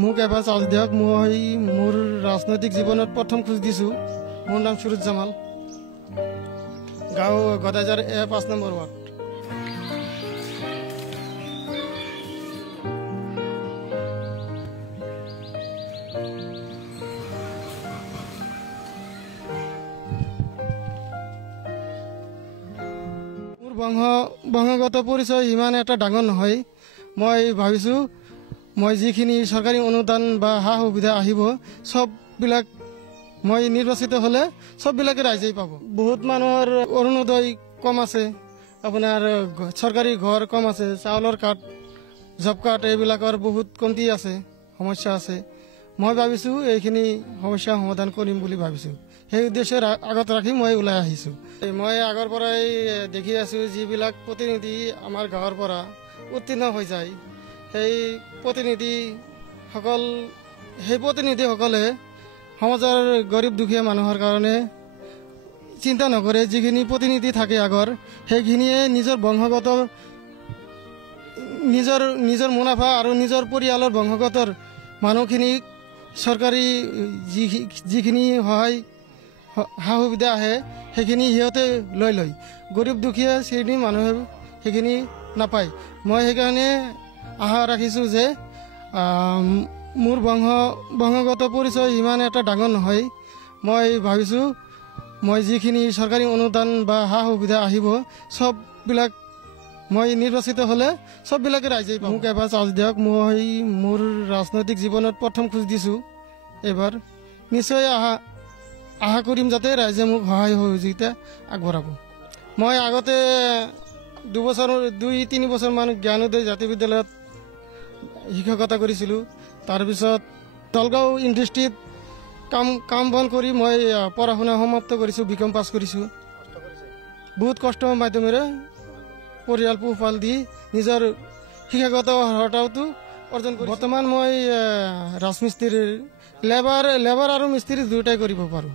মোক এবাৰ চান্স দিয়ক। মই মোৰ ৰাজনৈতিক জীৱনত প্ৰথম খোজ দিছোঁ। মোৰ নাম সুৰুজ জামাল, গাঁও গদাইজাৰ 5 নম্বৰ ৱাৰ্ড। মোৰ বংশগত পৰিচয় ইমান এটা ডাঙৰ নহয়। মই ভাবিছোঁ মই যিখিনি চৰকাৰী অনুদান বা সা সুবিধা আহিব চববিলাক মই নিৰ্বাচিত হ'লে চববিলাকে ৰাইজেই পাব। বহুত মানুহৰ অৰুণোদয় কম আছে, আপোনাৰ চৰকাৰী ঘৰ কম আছে, চাউলৰ কাৰ্ড, জব কাৰ্ড এইবিলাকৰ বহুত কমতি আছে, সমস্যা আছে। মই ভাবিছোঁ এইখিনি সমস্যা সমাধান কৰিম বুলি ভাবিছোঁ। সেই উদ্দেশ্যে আগত ৰাখি মই ওলাই আহিছোঁ। মই আগৰ পৰাই দেখি আছোঁ যিবিলাক প্ৰতিনিধি আমাৰ গাঁৱৰ পৰা উত্তীৰ্ণ হৈ যায়, সেই প্ৰতিনিধিসকলে সমাজৰ গৰীব দুখীয়া মানুহৰ কাৰণে চিন্তা নকৰে। যিখিনি প্ৰতিনিধি থাকে আগৰ, সেইখিনিয়ে নিজৰ বংশগত নিজৰ মুনাফা আৰু নিজৰ পৰিয়ালৰ বংশগতৰ মানুহখিনিক চৰকাৰী যিখিনি সহায় সা সুবিধা আহে সেইখিনি সিহঁতে লৈ লয়। গৰীব দুখীয়া শ্ৰেণীৰ মানুহে সেইখিনি নাপায়। মই সেইকাৰণে আশা ৰাখিছোঁ যে মোৰ বংশগত পৰিচয় ইমান এটা ডাঙৰ নহয়। মই ভাবিছোঁ মই যিখিনি চৰকাৰী অনুদান বা সা সুবিধা আহিব চববিলাক মই নিৰ্বাচিত হ'লে চববিলাকে ৰাইজেই পাব। মোক এবাৰ চান্স দিয়ক। মই মোৰ ৰাজনৈতিক জীৱনত প্ৰথম খোজ দিছোঁ। এইবাৰ নিশ্চয় আশা কৰিম যাতে ৰাইজে মোক সহায় সহযোগিতা আগবঢ়াব। মই আগতে 2-3 বছৰমান জ্ঞানোদয় জাতীয় বিদ্যালয়ত শিক্ষকতা কৰিছিলোঁ। তাৰপিছত নলগাঁও ইণ্ডাষ্ট্ৰীত কাম বন কৰি মই পঢ়া শুনা সমাপ্ত কৰিছোঁ, BCom পাছ কৰিছোঁ। বহুত কষ্টৰ মাধ্যমেৰে পৰিয়াল পোহপাল দি নিজৰ শিক্ষাগত অৰ্হতাটো অৰ্জন কৰি বৰ্তমান মই ৰাজমিস্ত্ৰীৰ লেবাৰ আৰু মিস্ত্ৰী দুয়োটাই কৰিব পাৰোঁ।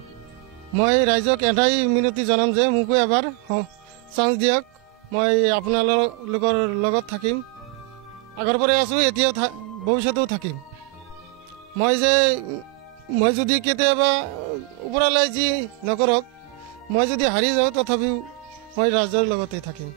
মই ৰাইজক এটাই মিনতি জনাম যে মোকো এবাৰ চান্স দিয়ক। মই আপোনালোকৰ লগত থাকিম, আগৰ পৰাই আছোঁ, এতিয়াও ভৱিষ্যতেও থাকিম। মই যদি কেতিয়াবা ওপৰলৈ যি নকৰক, মই যদি হাৰি যাওঁ তথাপিও মই ৰাইজৰ লগতে থাকিম।